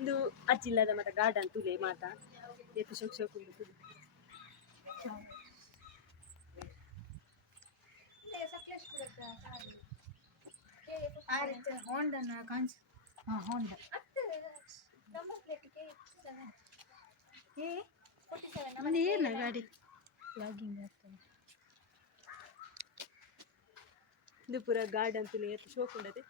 ಇದು ಅಜ್ಜಿಲ್ಲದ ಮತ್ತೆ ಗಾರ್ಡನ್ ತುಲೆ ಮಾತಾ ಏತು ಶೋಕ್ ಶೋಕ್ ಉಂಟು ಹೋಂಡನ ಕಾಂಚ್ ಹೋಂಡ ಏನ ಗಾಡಿ ಲಾಗಿಂಗ್ ಆಗ್ತದೆ ಇದು ಪೂರ ಗಾರ್ಡನ್ ತುಲೆ ಏತು ಶೋಕ್ ಉಂಡದೆ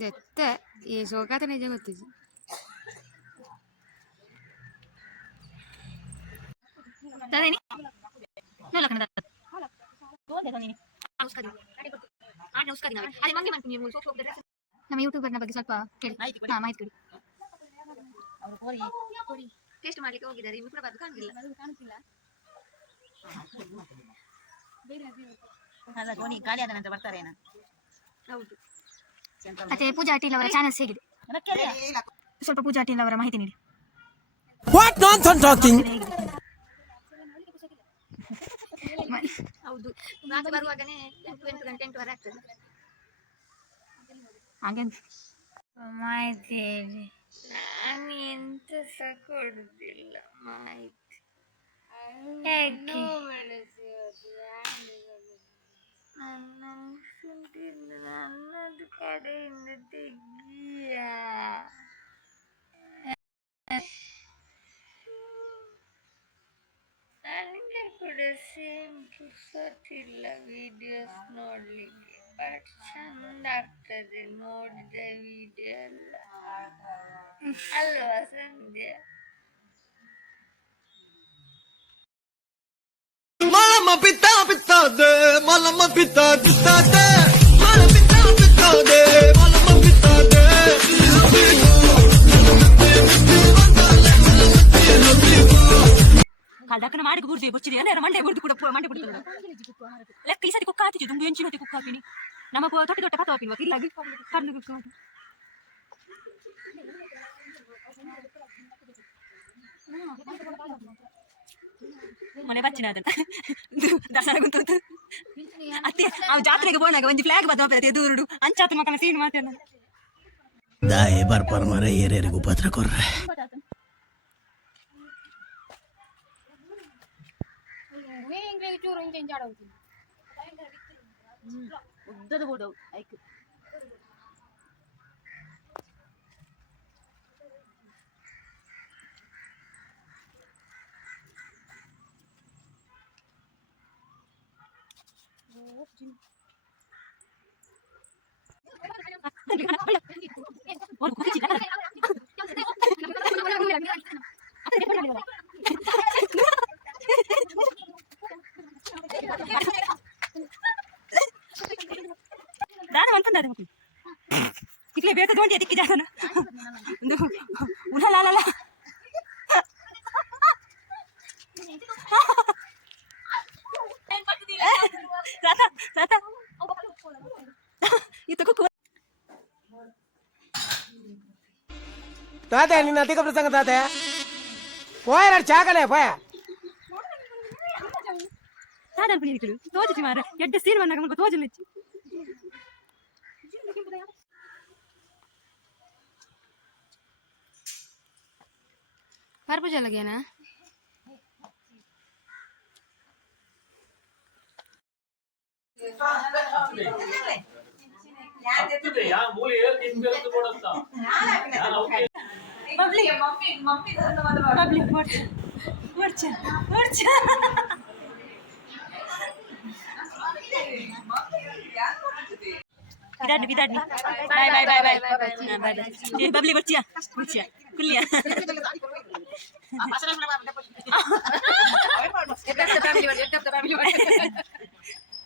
ದೆತ್ತೆ ಈ ಸೋಕಾತ ನಿಜ ಗೊತ್ತಿದ್ದು ನಮ್ಮ ಯೂಟ್ಯೂಬರ್ನ ಬಗ್ಗೆ ಸ್ವಲ್ಪ ಹೇಳಿ ಮಾಹಿತಿ ಕೊಡಿ ಟೇಸ್ಟ್ ಮಾಡ್ಲಿಕ್ಕೆ ಹೋಗಿದ್ದಾರೆ ಇನ್ನು ಕೂಡ ಕಾಣುತ್ತಿಲ್ಲ ಖಾಲಿ ಆದ ನಂತರ ಬರ್ತಾರೇನ ಹೌದು ಮತ್ತೆ ಪೂಜಾ ಅಟೀಲ್ ಅವರ ಚಾನೆಲ್ಸ್ ಹೇಗಿದೆ ಸ್ವಲ್ಪ ಪೂಜಾ ಅಟೀಲ್ ಅವರ ಮಾಹಿತಿ ನೀಡಿ What nonsense talking? ಹೌದು ರಾತ್ರಿ ಬರುವಾಗನೇ 8 ಗಂಟೆ 8:15 ಆಗ್ತದೆ ಹಾಗೆ ಮಾಹಿತಿ ನಾನು ಎಂತ ಸಹ ಕೊಡುದಿಲ್ಲ ಮಾಹಿತಿ ಹೇಗೆ ನನ್ನದು ಕಡೆಯಿಂದ ತೆಗಿಯ ನನಗೆ ಕೂಡ ಸೇಮ್ ಪುರ್ಸೊತ್ತಿಲ್ಲ ವಿಡಿಯೋಸ್ ನೋಡ್ಲಿಕ್ಕೆ ಬಟ್ ಚಂದ ಆಗ್ತದೆ ನೋಡಿದ ವಿಡಿಯೋ ಎಲ್ಲ ಅಲ್ವಾ ಸಂಧ್ಯಾ Malama pita pita de, malama pita pita de, malama pita de, malama pita de. ಕಲ್ದಾಕನ ಮಾಡಿ ಗುರ್ದಿ ಬಚ್ಚಿದೆ ಅಂದ್ರೆ ಮಂಡೆ ಗುರ್ದು ಕೂಡ ಮಂಡೆ ಬಿಡ್ತಾರೆ ಲೆಕ್ಕ ಈ ಸತಿ ಕುಕ್ಕ ಹಾತಿದ್ದು ದುಂಬು ಎಂಚಿನ ಹೊತ್ತಿ ಕುಕ್ಕ ಹಾಕಿನಿ ನಮ್ಮ ತೊಟ್ಟಿ ತೊಟ್ಟ ಕತ್ತು ಹಾಕಿನಿ ಇಲ್ಲಾಗಿ ಕರ್ನು ಕುಕ್ಕ ಮನೆ ಬಚ್ಚಿನ ಅದನ್ನ ದಸರಾ ಗುಂತು ಅತ್ತೆ ಅವ್ ಜಾತ್ರೆಗೆ ಹೋದಾಗ ಒಂದು ಫ್ಲಾಗ್ ಬದಲಾಪತ್ತೆ ದೂರುಡು ಅಂಚಾತ ಮಕ್ಕಳ ಸೀನ್ ಮಾತೇನ ದಾಯೆ ಬರ್ಪರ್ ಮರ ಏರೇರಿಗೂ ಪತ್ರ ಕೊರ್ರೆ ಉದ್ದದ ಬೋರ್ಡ್ ಐಕ್ ಬೇಕು ತಗೊಂಡು ಅದಕ್ಕೆ ಜಾಗನ ಒಂದು ಉಲಲಾಲಲ ರಾತ ರಾತ ಇತಕು ತಾತೆ ನಿನ್ನ ಅಧಿಕ ಪ್ರಸಂಗ ತಾತೆ పోయారా చాకలే పోయా సాధారణ పని తోచి మారే ఎడ్డ సీన్ వన్నాక మనకు తోచలు ఇచ్చి खरबूजा लगे ना Bidadni. Bye bye bye bye. Bye bye. Bye bye. Babli bercia. Bercia. ಕುಲ್ಲಿಯ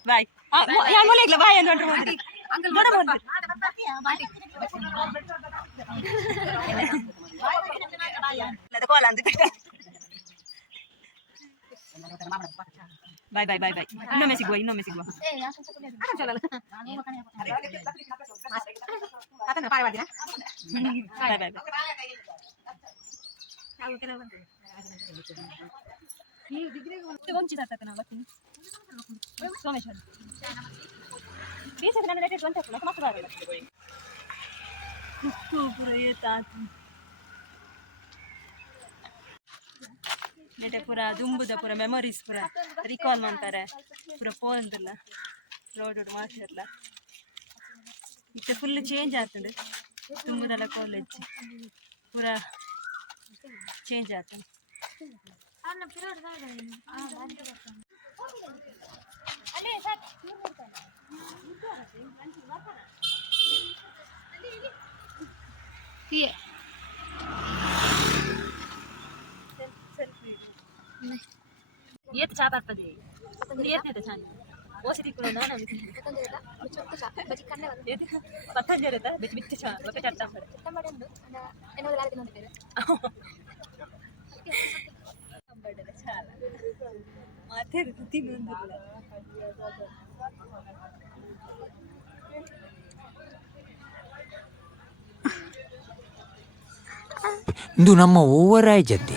ಬಾಯ್ ಯಾರು ಮೊಲೆ ಇಗ್ಲ ಬಾಯ್ ಅಂತ ಕೋಲ ಅಂತ ಬಾಯ್ ಬಾಯ್ ಬಾಯ್ ಬಾಯ್ ಇನ್ನೊಮ್ಮೆ ಸಿಗುವ ಬಾಯ್ ಬಾಯ್ ಸೋಮೇಶ್ವರ ನೆಟೆ ಪೂರ ದುಂಬುದ ಪೂರ ಮೆಮೊರೀಸ್ ಪೂರ ರಿಕಾಲ್ ಮಾಡ್ತಾರೆ ಪೂರ ಪೋಂದಲ್ಲ ರೋಡ್ ಮಾಡ್ತಿರಲ್ಲ ಇತ್ತೆ ಫುಲ್ ಚೇಂಜ್ ಆಗ್ತದೆ ತುಂಬುದೆಲ್ಲ ಕಾಲೇಜ್ ಪೂರ ಚೇಂಜ್ ಆಗ್ತದೆ ಏತ್ ಚಾ ಬರ್ತದೆ ಏತ್ನೇತ ಚಾ ಓಸಿಟಿ ಕೂಡ ಪತ್ತಂಜಿ ಬಿಚ್ಚ ಬಿಚ್ಚ ಚಾ ಮತ್ತೆ ಚಟ್ಟ ಮತ್ತೆ ತಿನ್ನೊಂದಿಲ್ಲ ಇದು ನಮ್ಮ ಓವರಾಯ್ ಜೊತೆ